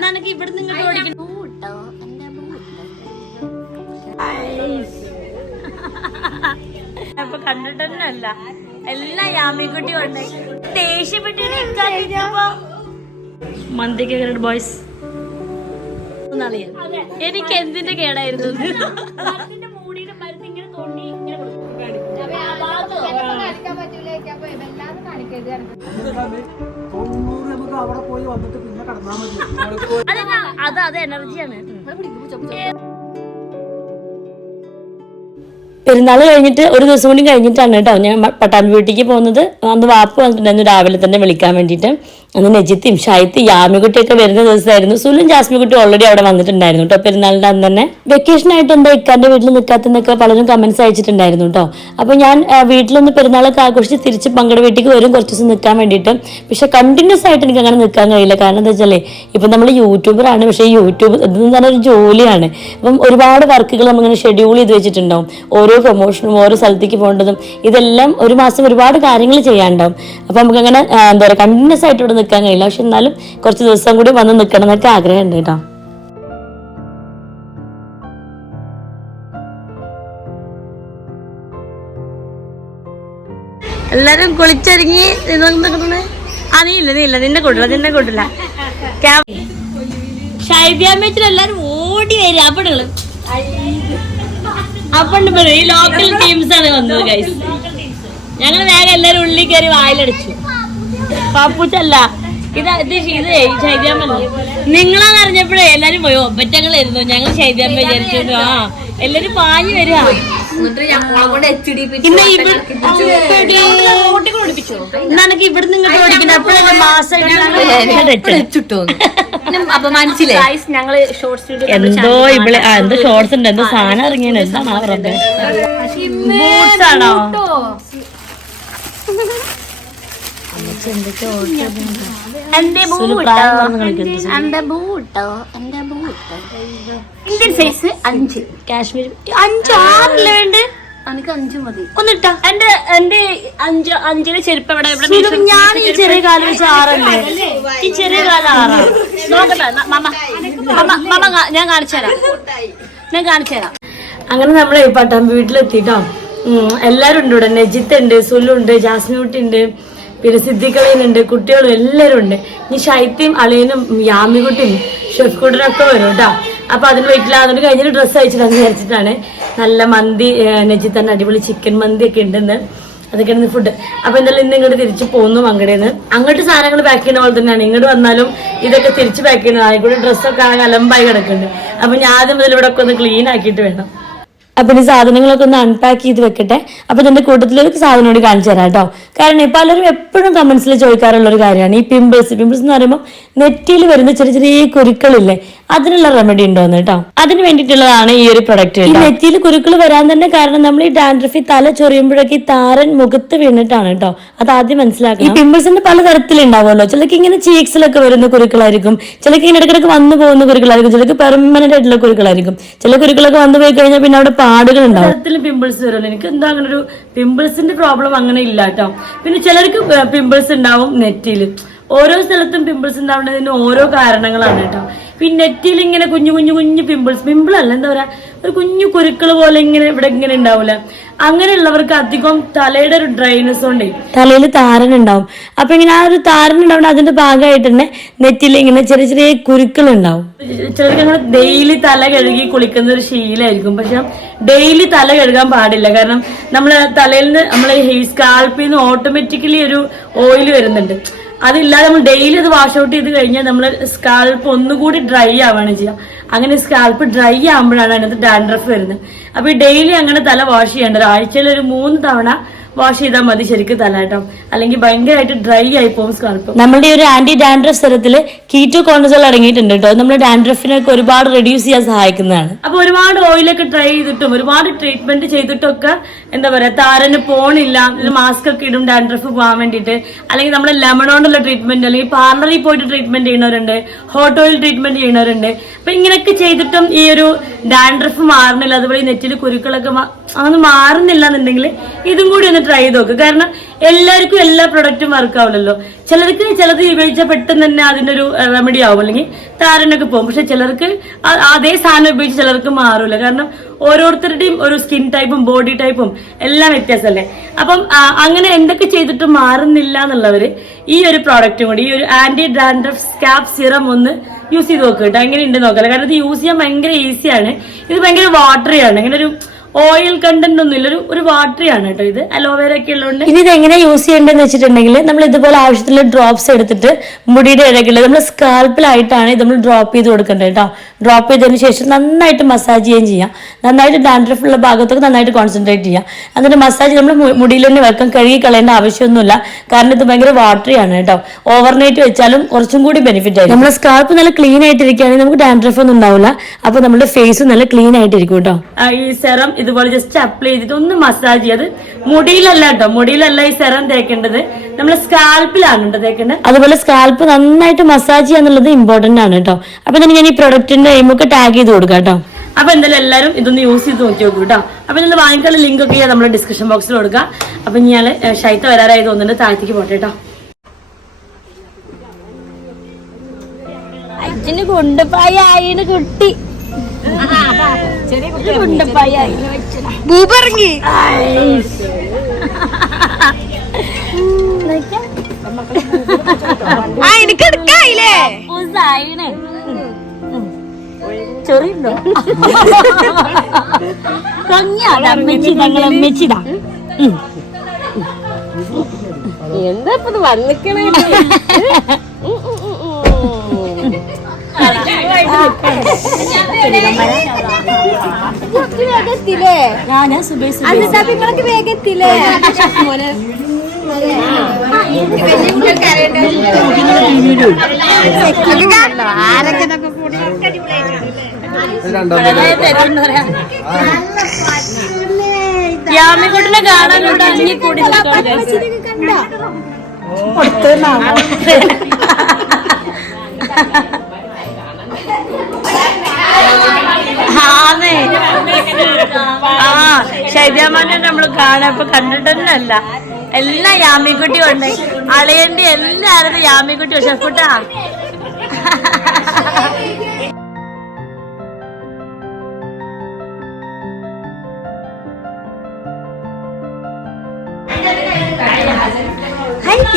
നനക്ക് ഇവിടെ നിങ്ങൾ ഓടിക്കണം അപ്പൊ കണ്ടിട്ട് അല്ല എല്ലാം യാമിക്കുട്ടി ഉണ്ട് ദേഷ്യപ്പെട്ടി മന്തി ബോയ്സ് എനിക്ക് എന്തിന്റെ കേടായിരുന്നു? നമുക്ക് അവിടെ പോയി വന്നിട്ട് പിന്നെ കടന്നാൽ മതി. അത് അത് എനർജിയാണ് പെരുന്നാൾ കഴിഞ്ഞിട്ട് ഒരു ദിവസം കൂടി കഴിഞ്ഞിട്ടാണ് കേട്ടോ. ഞാൻ പട്ടാമ്പി വീട്ടിലേക്ക് പോകുന്നത്. അന്ന് വാപ്പ് വന്നിട്ടുണ്ടായിരുന്നു രാവിലെ തന്നെ വിളിക്കാൻ വേണ്ടിയിട്ട്. അന്ന് നജിത്തും ഷായത്തും യാമികുട്ടിയൊക്കെ വരുന്ന ദിവസമായിരുന്നു. സുലും ജാസ്മികുട്ടി ഓൾറെഡി അവിടെ വന്നിട്ടുണ്ടായിരുന്നു കേട്ടോ. പെരുന്നാളിന്റെ അന്ന് തന്നെ. വെക്കേഷൻ ആയിട്ട് എന്താ ഇക്കാന്റെ വീട്ടിൽ നിൽക്കാത്തെന്നൊക്കെ പലരും കമൻസ് അയച്ചിട്ടുണ്ടായിരുന്നു കേട്ടോ. അപ്പോൾ ഞാൻ വീട്ടിലൊന്ന് പെരുന്നാളൊക്കെ ആഘോഷിച്ച് തിരിച്ച് പങ്കെടു വീട്ടിലേക്ക് വരും. കുറച്ച് ദിവസം നിൽക്കാൻ വേണ്ടിയിട്ട്. പക്ഷേ കണ്ടിന്യൂസ് ആയിട്ട് എനിക്ക് അങ്ങനെ നിൽക്കാൻ കഴിയില്ല. കാരണം എന്താ വെച്ചാൽ ഇപ്പം നമ്മൾ യൂട്യൂബറാണ് പക്ഷേ യൂട്യൂബ് ഇതെന്ന് പറഞ്ഞാൽ ഒരു ജോലിയാണ്. അപ്പം ഒരുപാട് വർക്കുകൾ നമ്മളിങ്ങനെ ഷെഡ്യൂൾ ചെയ്ത് വെച്ചിട്ടുണ്ടാവും. ഓരോ പ്രൊമോഷനും ഓരോ സ്ഥലത്തേക്ക് പോകേണ്ടതും ഇതെല്ലാം ഒരു മാസം ഒരുപാട് കാര്യങ്ങൾ ചെയ്യാനുണ്ടാവും. അപ്പം നമുക്ക് അങ്ങനെ എന്താ പറയുക കണ്ടിന്യൂസ് ആയിട്ട് ഇവിടെ നിൽക്കാൻ കഴിയില്ല. പക്ഷെ എന്നാലും കുറച്ച് ദിവസം കൂടി വന്ന് നിൽക്കണം എന്നൊക്കെ ആഗ്രഹമുണ്ട് കേട്ടോ. എല്ലാരും കുളിച്ചൊരുങ്ങി ആ നീ ഇല്ല നീ ഇല്ല നിന്നെ കൂട്ടില്ല നിന്നെ കൂട്ടില്ല എല്ലാരും ഓടി വരിക. അപ്പണുകൾ ഈ ലോക്കൽ ടീംസ് ആണ് വന്നത് ഗൈസ് ഞങ്ങൾ വേഗം എല്ലാരും ഉള്ളിൽ കയറി വായിലടിച്ചു. പാപ്പൂച്ചല്ല ഇത് ഇത് ഇത് ശൈത്യാമ്മല്ല നിങ്ങളാന്ന് അറിഞ്ഞപ്പോഴേ എല്ലാരും പോയോ ഒപ്പറ്റങ്ങളായിരുന്നു ഞങ്ങൾ ശൈത്യാമ്മ വിചാരിച്ചു ആ എല്ലാരും പാഞ്ഞു വരിക. നനക്ക് ഇവിടെ നിങ്ങൾ അപമാനിച്ചില്ലേ? ഞങ്ങൾ ഷോർട്സ് എന്തോ ഇവിടെ എന്തോ ഷോർട്സ് ഉണ്ട്. എന്തോ സാധനം ഇറങ്ങിയാണ്. എന്താണ് ആ പറഞ്ഞത് ആണോ. എന്റെ എന്റെ ബൂട്ടോ? എന്റെ ബൂട്ടോ? ഇന്ത്യൻ സൈസ് അഞ്ച്. കാശ്മീർ അഞ്ച് ആറില്ല വേണ്ട? എനിക്ക് അഞ്ച് മതി. ഒന്നിട്ടാ എന്റെ എന്റെ അഞ്ച് അഞ്ചിലെ ചെരുപ്പ് എവിടെ? എവിടെ ഞാൻ ഈ ചെറിയ കാലം വെച്ച് ആറല്ലേ? ഈ ചെറിയ കാലം ആറാ. നോക്കട്ടെ മമ്മ മമ്മ മമ്മ ഞാൻ കാണിച്ചു തരാം. ഞാൻ കാണിച്ചു തരാം. അങ്ങനെ നമ്മളെ പട്ടാമ്പി വീട്ടിലെത്തിട്ടോ എല്ലാരും ഉണ്ട് ഇവിടെ. നജിത്ത് ഉണ്ട് സുലു ഉണ്ട് ജാസ്മിൻകുട്ടി ഉണ്ട്. പിന്നെ സിദ്ദിഖളീനുണ്ട് കുട്ടികളും എല്ലാവരും ഉണ്ട് ഇനി ശൈത്യം അളിയനും യാമികുട്ടിയും ഷെഫ്കുട്ടനൊക്കെ വരും കേട്ടോ. അപ്പൊ അതിന് വെയിറ്റില്ല അതുകൊണ്ട് കഴിഞ്ഞൊരു ഡ്രസ്സ് അയച്ചിട്ടാന്ന് വിചാരിച്ചിട്ടാണ്. നല്ല മന്തി നെജി തന്നെ അടിപൊളി ചിക്കൻ മന്തി ഒക്കെ ഉണ്ടെന്ന് അതൊക്കെയാണ് ഫുഡ് അപ്പൊ എന്തായാലും ഇന്ന് ഇങ്ങോട്ട് തിരിച്ച് പോകുന്നു അങ്ങടേന്ന് അങ്ങോട്ട് സാധനങ്ങൾ പാക്ക് ചെയ്യുന്ന പോലെ തന്നെയാണ്. ഇങ്ങോട്ട് വന്നാലും ഇതൊക്കെ തിരിച്ച് പാക്ക് ചെയ്യുന്നത് ആയിക്കോട്ടെ ഡ്രസ്സൊക്കെ ആകെ അലമ്പായി കിടക്കുന്നുണ്ട്. അപ്പൊ ഞാൻ ആദ്യം മുതൽ ഇവിടെ ഒക്കെ ഒന്ന് ക്ലീൻ ആക്കിയിട്ട് വേണം. അപ്പൊ ഈ സാധനങ്ങളൊക്കെ ഒന്ന് അൺപാക്ക് ചെയ്ത് വെക്കട്ടെ. അപ്പൊ ഇതിന്റെ കൂട്ടത്തിലൊരു സാധനം കൂടി കാണിച്ചു തരാം കേട്ടോ. കാരണം പലരും എപ്പോഴും കമൻസിൽ ചോദിക്കാറുള്ള ഒരു കാര്യമാണ്. ഈ പിമ്പിൾസ് പിമ്പിൾസ് എന്ന് പറയുമ്പോൾ നെറ്റിയിൽ വരുന്ന ചെറിയ ചെറിയ കുരുക്കളില്ലേ അതിനുള്ള റെമഡി ഉണ്ടോന്ന് കേട്ടോ അതിന് വേണ്ടിയിട്ടുള്ളതാണ് ഈ ഒരു പ്രൊഡക്റ്റ് ഈ നെറ്റിയിൽ കുരുക്കൾ വരാൻ തന്നെ കാരണം നമ്മൾ ഈ ഡാൻഡ്രഫി തല ചൊറിയുമ്പോഴൊക്കെ ഈ താരൻ മുഖത്ത് വീണിട്ടാണ് കേട്ടോ അത് ആദ്യം മനസ്സിലാക്കണം. ഈ പിമ്പിൾസിന്റെ പല തരത്തിലുണ്ടാവുമല്ലോ ചിലക്ക് ഇങ്ങനെ ചീക്സിലൊക്കെ വരുന്ന കുരുക്കളായിരിക്കും. ചിലക്ക് ഇങ്ങനെ ഇടക്കിടക്ക് വന്നു പോകുന്ന കുരുക്കളായിരിക്കും. ചിലക്ക് പെർമനന്റ് ആയിട്ടുള്ള കുരുക്കളായിരിക്കും. ചില കുരുക്കളൊക്കെ വന്നു പോയി കഴിഞ്ഞാൽ പിന്നെ അവിടെ പാടുകൾ ഉണ്ടാവും. പിമ്പിൾസ് വരുമല്ലോ. എനിക്ക് എന്താ അങ്ങനെ ഒരു പിമ്പിൾസിന്റെ പ്രോബ്ലം അങ്ങനെ ഇല്ല കേട്ടോ പിന്നെ ചിലർക്ക് പിമ്പിൾസ് ഉണ്ടാവും നെറ്റിയിൽ ഓരോ സ്ഥലത്തും പിമ്പിൾസ് ഉണ്ടാവുന്നതിന് ഓരോ കാരണങ്ങളാണ് കേട്ടോ. പിന്നെ നെറ്റിൽ ഇങ്ങനെ കുഞ്ഞു കുഞ്ഞു കുഞ്ഞു പിമ്പിൾസ് പിമ്പിൾ അല്ല എന്താ പറയാ? ഒരു കുഞ്ഞു കുരുക്കൾ പോലെ ഇങ്ങനെ ഇവിടെ ഇങ്ങനെ ഉണ്ടാവില്ല അങ്ങനെയുള്ളവർക്ക് അധികം തലയുടെ ഒരു ഡ്രൈനസ് ഉണ്ട് തലയിൽ താരൻ ഉണ്ടാവും. അപ്പൊ ഇങ്ങനെ ആ ഒരു താരൻ ഉണ്ടാവുന്ന അതിന്റെ ഭാഗമായിട്ട് തന്നെ നെറ്റിൽ ഇങ്ങനെ ചെറിയ ചെറിയ കുരുക്കൾ ഉണ്ടാവും. ചിലർക്ക് അങ്ങനെ ഡെയിലി തല കഴുകി കുളിക്കുന്ന ഒരു ശീലമായിരിക്കും പക്ഷെ ഡെയിലി തല കഴുകാൻ പാടില്ല. കാരണം നമ്മൾ തലയിൽ നിന്ന് നമ്മളെ ഹെയർ സ്കാൾപ്പിൽ നിന്ന് ഓട്ടോമാറ്റിക്കലി ഒരു ഓയിൽ വരുന്നുണ്ട്. അതില്ലാതെ നമ്മൾ ഡെയിലി അത് വാഷ് ഔട്ട് ചെയ്ത് കഴിഞ്ഞാൽ നമ്മൾ സ്കാൽപ്പ് ഒന്നുകൂടി ഡ്രൈ ആവുകയാണ് ചെയ്യുക. അങ്ങനെ സ്കാൽപ്പ് ഡ്രൈ ആകുമ്പോഴാണ് അതിനകത്ത് ഡാൻഡ്രഫ് വരുന്നത്. അപ്പൊ ഡെയിലി അങ്ങനെ തല വാഷ് ചെയ്യേണ്ടത് ആഴ്ചയിൽ ഒരു മൂന്ന് തവണ വാഷ് ചെയ്താൽ മതി ശരിക്കും തല കേട്ടോ. അല്ലെങ്കിൽ ഭയങ്കരമായിട്ട് ഡ്രൈ ആയി പോകും സ്കാൽപ്പ് നമ്മുടെ ഒരു ആന്റി ഡാൻഡ്രഫ് തരത്തിൽ കീറ്റോ കോൺസോൾ അടങ്ങിയിട്ടുണ്ട് കേട്ടോ. നമ്മുടെ ഡാൻഡ്രഫിനൊക്കെ ഒരുപാട് റെഡ്യൂസ് ചെയ്യാൻ സഹായിക്കുന്നതാണ്. അപ്പൊ ഒരുപാട് ഓയിലൊക്കെ ട്രൈ ചെയ്തിട്ടും ഒരുപാട് ട്രീറ്റ്മെന്റ് ചെയ്തിട്ടൊക്കെ എന്താ പറയാ താരന് പോണില്ല മാസ്ക് ഒക്കെ ഇടും ഡാൻഡ്രഫ് പോകാൻ വേണ്ടിയിട്ട്. അല്ലെങ്കിൽ നമ്മുടെ ലെമണോണ്ടുള്ള ട്രീറ്റ്മെന്റ് അല്ലെങ്കിൽ പാർലറിൽ പോയിട്ട് ട്രീറ്റ്മെന്റ് ചെയ്യുന്നവരുണ്ട് ഹോട്ട് ഓയിൽ ട്രീറ്റ്മെന്റ് ചെയ്യുന്നവരുണ്ട്. അപ്പൊ ഇങ്ങനെയൊക്കെ ചെയ്തിട്ടും ഈ ഒരു ഡാൻഡ്രഫ് മാറുന്നില്ല അതുപോലെ നെറ്റിൽ കുരുക്കളൊക്കെ അങ്ങനെ മാറുന്നില്ല എന്നുണ്ടെങ്കിൽ ഇതും കൂടി ഒന്ന് ട്രൈ ചെയ്ത് നോക്ക്. കാരണം എല്ലാവർക്കും എല്ലാ പ്രൊഡക്റ്റും വർക്ക് ആവില്ലല്ലോ ചിലർക്ക് ചിലത് ഉപയോഗിച്ചാൽ പെട്ടെന്ന് തന്നെ അതിന്റെ ഒരു റെമഡി ആവും. അല്ലെങ്കിൽ താരനൊക്കെ പോകും. പക്ഷെ ചിലർക്ക് അതേ സാധനം ഉപയോഗിച്ച് ചിലർക്ക് മാറില്ല കാരണം ഓരോരുത്തരുടെയും ഒരു സ്കിൻ ടൈപ്പും ബോഡി ടൈപ്പും എല്ലാം വ്യത്യാസമല്ലേ. അപ്പം അങ്ങനെ എന്തൊക്കെ ചെയ്തിട്ട് മാറുന്നില്ല എന്നുള്ളവര് ഈ ഒരു പ്രോഡക്റ്റും കൂടി ഈ ഒരു ആന്റി ഡാൻഡ്രഫ് സ്കാപ് സിറം ഒന്ന് യൂസ് ചെയ്ത് നോക്കുക കേട്ടോ. എങ്ങനെയുണ്ട് നോക്കാം. കാരണം ഇത് യൂസ് ചെയ്യാൻ ഭയങ്കര ഈസിയാണ് ഇത് ഭയങ്കര വാട്ടറിയാണ് ഇങ്ങനെ ഒരു ഓയിൽ കണ്ടന്റ് ഒന്നും ഇല്ല. ഒരു ഒരു വാട്ടറിയാണ് കേട്ടോ ഇത്. അലോവേര ഒക്കെ ഉള്ളതുകൊണ്ട് ഇനി ഇത് എങ്ങനെ യൂസ് ചെയ്യേണ്ടതെന്ന് വെച്ചിട്ടുണ്ടെങ്കിൽ നമ്മൾ ഇതുപോലെ ആവശ്യത്തിലുള്ള ഡ്രോപ്സ് എടുത്തിട്ട് മുടിയുടെ ഇടയ്ക്കുള്ള നമ്മൾ സ്കാൽപ്പിലായിട്ടാണ് ഇത് നമ്മൾ ഡ്രോപ്പ് ചെയ്ത് കൊടുക്കേണ്ടത് കേട്ടോ. ഡ്രോപ്പ് ചെയ്തതിന് ശേഷം നന്നായിട്ട് മസാജ് ചെയ്യുകയും ചെയ്യാം. നന്നായിട്ട് ഡാൻഡ്രഫ് ഉള്ള ഭാഗത്തൊക്കെ നന്നായിട്ട് കോൺസെൻട്രേറ്റ് ചെയ്യാം. എന്നിട്ട് മസാജ് നമ്മൾ മുടിയിൽ തന്നെ വെക്കാൻ കഴുകി കളയേണ്ട ആവശ്യമൊന്നുമില്ല. കാരണം ഇത് ഭയങ്കര വാട്ടറിയാണ് കേട്ടോ. ഓവർനൈറ്റ് വെച്ചാലും കുറച്ചും കൂടി ബെനിഫിറ്റ് ആയിരിക്കും. നമ്മുടെ സ്കാൽപ്പ് നല്ല ക്ലീൻ ആയിട്ടിരിക്കുകയാണെങ്കിൽ നമുക്ക് ഡാൻഡ്രഫ് ഒന്നും ഉണ്ടാവില്ല. അപ്പോൾ നമ്മുടെ ഫേസ് നല്ല ക്ലീൻ ആയിട്ടിരിക്കും കേട്ടോ. ഈ സെറം ഇതുപോലെ ജസ്റ്റ് അപ്ലൈ ചെയ്തിട്ട് ഒന്ന് മസാജ് ചെയ്ത് മുടിയിലല്ല കേട്ടോ. മുടിയിലല്ല ഈ സെറം തേക്കേണ്ടത്. നമ്മൾ സ്കാൽപ്പിലാണ് കേട്ടോ തേക്കേണ്ടത്. അതുപോലെ സ്കാൽപ്പ് നന്നായിട്ട് മസാജ് ചെയ്യുക എന്നുള്ളത് ഇമ്പോർട്ടന്റ് ആണ് കേട്ടോ. അപ്പൊ തന്നെ ഞാൻ ഈ പ്രൊഡക്റ്റിന്റെ എയിമൊക്കെ ടാഗ് ചെയ്ത് കൊടുക്കാം കേട്ടോ. അപ്പൊ എന്തായാലും എല്ലാവരും ഇതൊന്ന് യൂസ് ചെയ്ത് നോക്കി നോക്കൂ കേട്ടോ. അപ്പൊ ഇതിന്റെ വാങ്ങിക്കാനുള്ള ലിങ്ക് ഒക്കെ ഞാൻ നമ്മുടെ ഡിസ്ക്രിപ്ഷൻ ബോക്സിൽ കൊടുക്കാം. അപ്പൊ ഞാൻ ഷൈത്ത വരാറായി തോന്നുന്നുണ്ട്. താഴത്തേക്ക് പോട്ടെ കേട്ടോ. അച്ഛന് കൊണ്ടുപോയി കുട്ടി. ഭൂപറങ്ങി. ആ എനിക്ക് എടുക്കായില്ലേ? ചെറിയുണ്ടോ? കഞ്ഞാടാ അമ്മച്ചി ഞങ്ങളെ അമ്മച്ചിടാ. എന്താ ഇപ്പൊ വന്നിക്കണേ? വേഗത്തില്ലേ എന്നിട്ടാ നിങ്ങളൊക്കെ വേഗത്തില്ലേ മോനെ ആരൊക്കെ കൂടി യാമിക്കുട്ടിനെ കാണാൻ ഇവിടെ അഞ്ഞി കൂടി. കണ്ടോ? ആന്നേ. ആ ശൈത്യമാനെ നമ്മൾ കാണാൻ ഇപ്പൊ കണ്ടിട്ടല്ല എല്ലാം യാമിക്കുട്ടി ഉണ്ട് അളയണ്ടി എല്ലാരും യാമിക്കുട്ടി ഷെഫുട്ടാ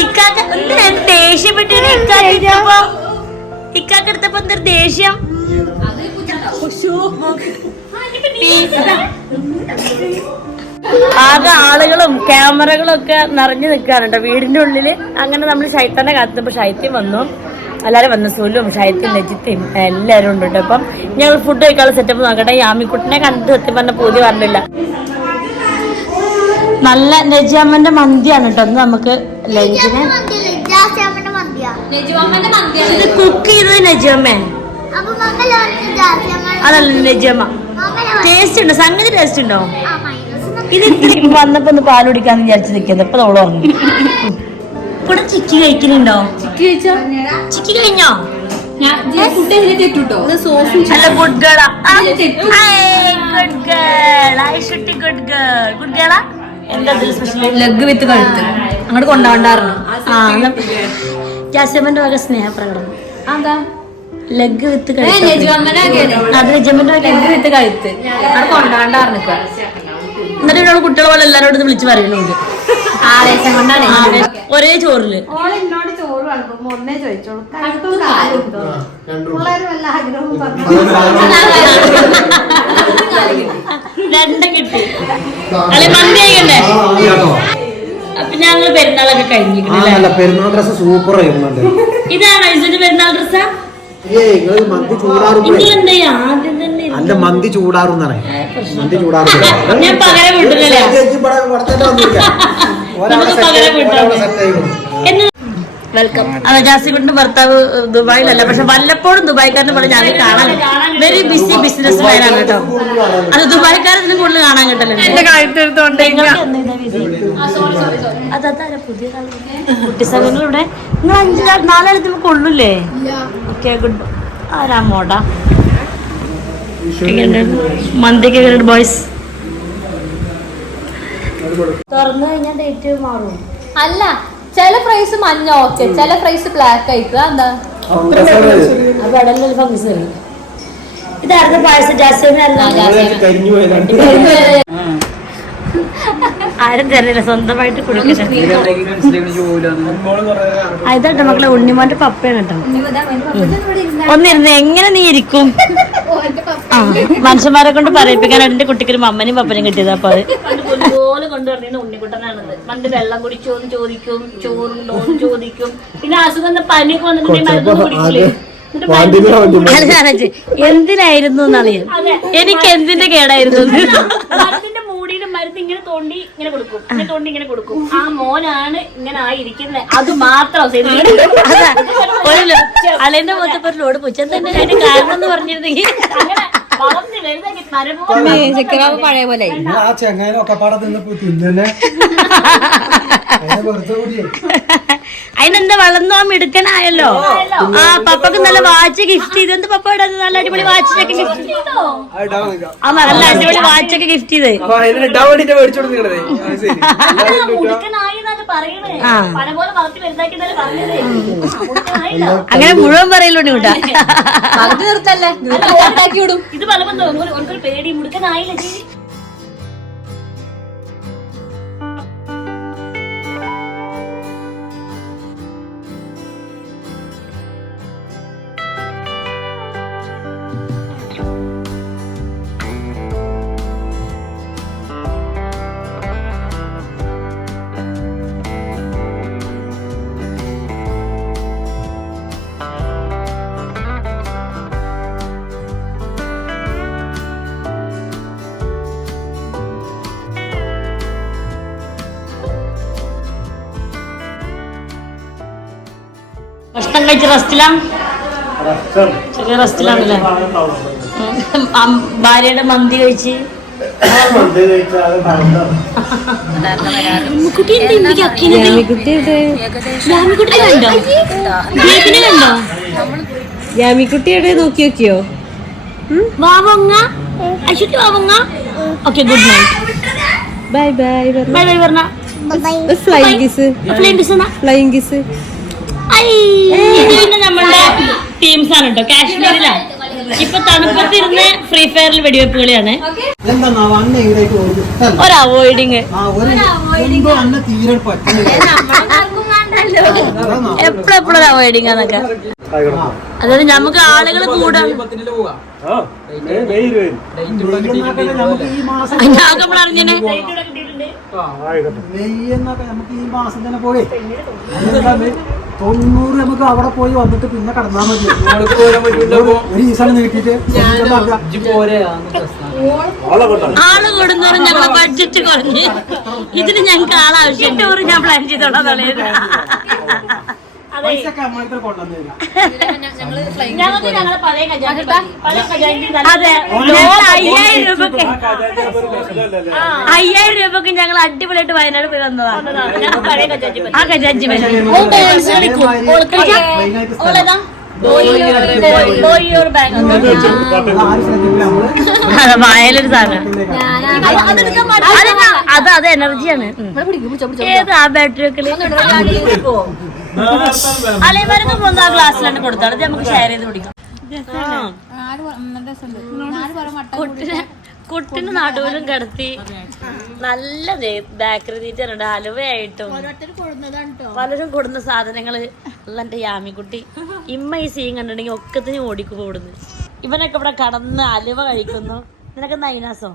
ഇക്കാക്ക എന്തിനാ ദേഷ്യപ്പെട്ടിട്ട് ഇക്കാക്ക എടുത്തപ്പോ? ഇക്കാക്ക എടുത്തപ്പോ എന്തൊരു ദേഷ്യം? ആകെ ആളുകളും ക്യാമറകളും ഒക്കെ നിറഞ്ഞു നിൽക്കാറുണ്ട്. വീടിന്റെ ഉള്ളിൽ അങ്ങനെ നമ്മൾ ശൈത്യന്റെ കാലത്ത് ഇപ്പൊ ശൈത്യം വന്നു. എല്ലാരും വന്ന സുലും ശൈത്യം രജിത്തും എല്ലാവരും ഉണ്ട് കേട്ടോ. അപ്പം ഞങ്ങൾ ഫുഡ് കഴിക്കാനുള്ള സെറ്റപ്പ് നോക്കട്ടെ. യാമിക്കുട്ടിനെ കണ്ടിട്ട് സത്യം പറഞ്ഞ പൂതി പറഞ്ഞില്ല. നല്ല നജിയാമ്മന്റെ മന്തിയാണ് കേട്ടോ. ഒന്ന് നമുക്ക് ലഞ്ചിന്. കുക്ക് ചെയ്തത് നജിയമ്മേ അതല്ല നജിയമ്മ ടേസ്റ്റ് ഉണ്ടോ? സംഗതി ടേസ്റ്റ് ഉണ്ടോ? ഇത് ഇത്തിരി വന്നപ്പോ ഒന്ന് പാൽ കുടിക്കാന്ന് വിചാരിച്ചു നിൽക്കുന്നത് ഇപ്പൊ ഉറങ്ങി. ഇവിടെ ചിക്കി കഴിക്കുന്നുണ്ടോ? ചിക്കി കഴിഞ്ഞോ? അല്ല ഗുഡ് ഗേളാ ഗുഡ് ഗേൾ ഐഷുട്ടി ഗുഡ് ഗേൾ ഗുഡ് ഗേളാ എന്താ സ്പെഷ്യൽ ലഗ് വിത്ത് കഴുത്ത്. അങ്ങോട്ട് കൊണ്ടുപോകണ്ടായിരുന്നു ആ ജാസ്യമ്മന്റെ വക സ്നേഹപ്രകടനം. അതാ ലെഗ് വിത്ത്. അത് നിജമ്മന്റെ ലഗ് വിത്ത് കഴുത്ത്. എന്നിട്ട് എന്നോട് കുട്ടികളെ പോലെ എല്ലാരോടും വിളിച്ച് പറയുന്നുണ്ട് ആവേശം കൊണ്ടാണ് ഒരേ ചോറിൽ. എന്നോട് ചോറ് വളർത്തുമ്പോ ഒന്നേ ചോദിച്ചോളൂ. രണ്ടും കിട്ടി. അല്ലെ മന്തി കഴിക്കണ്ടേ? അപ്പൊ ഞങ്ങൾ പെരുന്നാളൊക്കെ അല്ല? പെരുന്നാൾ ഡ്രസ് സൂപ്പർ ഇതാണ് പെരുന്നാൾ ഡ്രസ്സാ നിങ്ങൾ മന്തി ചൂടാറുമ്പോഴേ? നിങ്ങൾ ഈ ആദ്യം തന്നെ അല്ല മന്തി ചൂടാറുന്നാണ് മന്തി ചൂടാറും ഞാൻ പകരം വിട്ടില്ലല്ലേ? നമുക്ക് പകരം വിട്ടാൽ എന്ന് വെൽക്കം അതെ ജാസിക്കുട്ടിന്റെ ഭർത്താവ് ദുബായിലല്ല. പക്ഷെ വല്ലപ്പോഴും ദുബായിക്കാരനെ പോലെ ഞാൻ കാണാൻ വെരി ബിസി ബിസിനസ് മാനാണ് കേട്ടോ അത് ദുബായിക്കാരത്തിന് കൂടുതൽ കാണാൻ കിട്ടലുണ്ട്. കഴുത്തെടുത്തോണ്ട് പുതിയ കുട്ടി സംഘങ്ങൾ ഇവിടെ? നിങ്ങൾ അഞ്ച് നാലാളത്തിൽ കൊള്ളൂല്ലേ? കൊള്ളൂലേ ഓക്കെ ഗുഡ് ആരാ മോടാ? മന്തിക്ക് ബോയ്സ് തുറന്നു കഴിഞ്ഞാൽ ഡേറ്റ് മാറും. അല്ല. ചില ഫ്രൈസ് മഞ്ഞ ഓക്കെ ചില ഫ്രൈസ് ബ്ലാക്ക് ആയിട്ട് എന്താ ഇതായിരുന്നു പായസം ജാസ്മിൻ ആരും തരില്ല സ്വന്തമായിട്ട് കുടിക്കുന്നത് ഇതാട്ടോ മക്കളെ ഉണ്ണിമോന്റെ പപ്പയാണ് കേട്ടോ ഒന്നിരുന്ന് എങ്ങനെ നീ ഇരിക്കും? മനുഷ്യന്മാരെ കൊണ്ട് പറയിപ്പിക്കാൻ എന്റെ കുട്ടിക്കൊരു മമ്മനും പപ്പനും കിട്ടിയത് അപ്പൊ അത്. കൊണ്ടുവരുന്ന ഉണ്ണിക്കുട്ടനാണത്. പണ്ട് വെള്ളം കുടിച്ചോ എന്ന് ചോദിക്കും ചോറുണ്ടോ എന്ന് ചോദിക്കും. പിന്നെ അസുഖം പനിയൊക്കെ വന്നിട്ടുണ്ടെങ്കിൽ കുടിക്കില്ലേ എന്തിനായിരുന്നു എന്നറിയാം? എനിക്ക് എന്തിന്റെ കേടായിരുന്നു? മരുന്നിന്റെ മൂടിയിൽ മരുന്ന് ഇങ്ങനെ തോണ്ടി ഇങ്ങനെ കൊടുക്കും. ഇങ്ങനെ തോണ്ടി ഇങ്ങനെ കൊടുക്കും. ആ മോനാണ് ഇങ്ങനെ ആയിരിക്കുന്നത്. അത് മാത്രം അളേന്റെ അലേന്റെ മൊത്തം ഒരു ലോഡ് പുച്ഛൻ തന്നെ അതിന്റെ കാരണം എന്ന് പറഞ്ഞിരുന്നെങ്കിൽ. ചെക്കറാവ് പഴയ പോലെ ആ ചെങ്ങാനും ഒക്കെ പാടെ നിന്ന് പോയി തിന്നെ വെറുതെ കൂടിയേ. അതിനെന്താ വളർന്നോ മിടുക്കനായല്ലോ? ആ പപ്പക്ക് നല്ല വാച്ച് ഗിഫ്റ്റ് ചെയ്ത്. എന്ത് പപ്പ ഇടാൻ നല്ല അടിപൊളി വാച്ചൊക്കെ ഗിഫ്റ്റ് ചെയ്തോ. ആ നല്ല അടിപൊളി വാച്ചൊക്കെ ഗിഫ്റ്റ് ചെയ്ത്. ആ. അങ്ങനെ മുഴുവൻ പറയലുണ്ട് കൂട്ടാ പകുതി നിർത്തല്ലേ? ഇത് പലപ്പോഴും പേടി. മുടുക്കനായില്ല ചേച്ചി ഭക്ഷണം കഴിച്ച് റെസ്റ്റിലാം ചെറിയ റെസ്റ്റിലാണല്ലേ ഭാര്യയുടെ മന്തി കഴിച്ച്? കുട്ടി കണ്ടോ? കണ്ടോ? യാമിക്കുട്ടിയുടെ നോക്കി നോക്കിയോ വാവങ്ങ? Aswathi വാവങ്ങ? Okay good night bye bye bye bye പറഞ്ഞ. ഫ്ലൈങ് കിസ് ഫ്ലെയിം ബിസന ഫ്ലൈങ് കിസ് ഇത് പിന്നെ നമ്മളുടെ ടീംസ് ആണ് കേട്ടോ കാശ്മീരിലാണ് ഇപ്പൊ തണുപ്പത്തിരുന്ന് ഫ്രീ ഫയറിൽ വെടിവെപ്പ് കളിയാണ്. ഒരു അവോയ്ഡിങ് എപ്പോഴെപ്പോഴും അവോയ്ഡിങ് എന്നൊക്കെ അതായത് നമുക്ക് ആളുകൾ മാസം ഞാൻ അറിഞ്ഞനെ നമുക്ക് ഈ മാസം തന്നെ പോയി? തൊണ്ണൂറ് നമുക്ക് അവിടെ പോയി വന്നിട്ട് പിന്നെ കടന്നാ മതി. ഒരു ഈസാണ് നീട്ടിട്ട് ആൾ കൂടുന്നോറും ഞങ്ങളെ ബഡ്ജറ്റ് കുറഞ്ഞ്. ഇതിന് ഞങ്ങൾക്ക് ആളാവശ്യം ടൂർ ഞാൻ പ്ലാൻ ചെയ്തോളാം. ഞങ്ങൾക്ക് ഞങ്ങളെ പഴയ മതി. പഴയ ഖജാൻജി അതെ. ഞങ്ങൾ അയ്യായിരം രൂപക്ക് അയ്യായിരം രൂപക്ക് ഞങ്ങൾ അടിപൊളിയായിട്ട് വയനാട് പോയി വന്നതാണ് ഞങ്ങൾ പഴയ മതി. ആ കളിക്കാം. ഓളേതാ? വായലൊരു സാധനം. അത് അത് എനർജിയാണ് ഏത് ആ ബാറ്ററി ഒക്കെ അലൈമാരൊക്കെ പോകുന്ന ആ ഗ്ലാസ്സിലാണ് കൊടുത്താണ് ഇത് നമുക്ക് ഷെയർ ചെയ്ത് കുടിക്കാം കുട്ടിനെ നടുവിലും കിടത്തി നല്ല ബേക്കറി തീറ്ററുണ്ട് ഹലുവയായിട്ടും പലരും കൊടുന്ന സാധനങ്ങൾ എന്റെ യാമിക്കുട്ടി. ഇമ്മ ഈ സീൻ കണ്ടിട്ടുണ്ടെങ്കിൽ ഒക്കത്തിന് ഓടിക്കു കൂടുന്നു ഇവനൊക്കെ ഇവിടെ കടന്ന് അലുവ കഴിക്കുന്നു. നിനക്ക് നൈനാസോ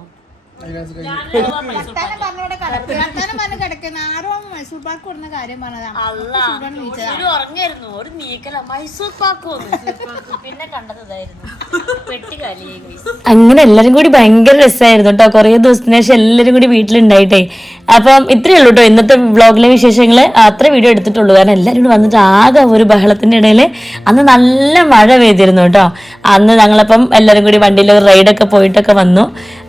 ഉറങ്ങായിരുന്നു. ഒരു നീക്കല. മൈസൂർ പിന്നെ കണ്ടതായിരുന്നു അങ്ങനെ എല്ലാരും കൂടി ഭയങ്കര രസമായിരുന്നു കേട്ടോ കുറേ ദിവസത്തിന് ശേഷം എല്ലാരും കൂടി വീട്ടിലുണ്ടായിട്ടേ. അപ്പം ഇത്രയേ ഉള്ളൂ കേട്ടോ ഇന്നത്തെ വ്ളോഗിലെ വിശേഷങ്ങൾ അത്ര വീഡിയോ എടുത്തിട്ടുള്ളൂ. കാരണം എല്ലാരും കൂടി വന്നിട്ട് ആകെ ഒരു ബഹളത്തിന്റെ ഇടയിൽ അന്ന് നല്ല മഴ പെയ്തിരുന്നു കേട്ടോ അന്ന് ഞങ്ങളപ്പം എല്ലാരും കൂടി വണ്ടിയിൽ ഒരു റൈഡൊക്കെ പോയിട്ടൊക്കെ വന്നു.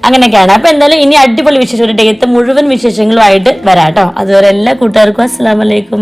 അങ്ങനെയൊക്കെയാണ്. അപ്പൊ എന്തായാലും ഇനി അടിപൊളി വിശേഷം ഒരു ഡേറ്റ് മുഴുവൻ വിശേഷങ്ങളുമായിട്ട് വരാട്ടോ. കേട്ടോ അതുവരെ എല്ലാ കൂട്ടുകാർക്കും അസ്സാം വലൈക്കും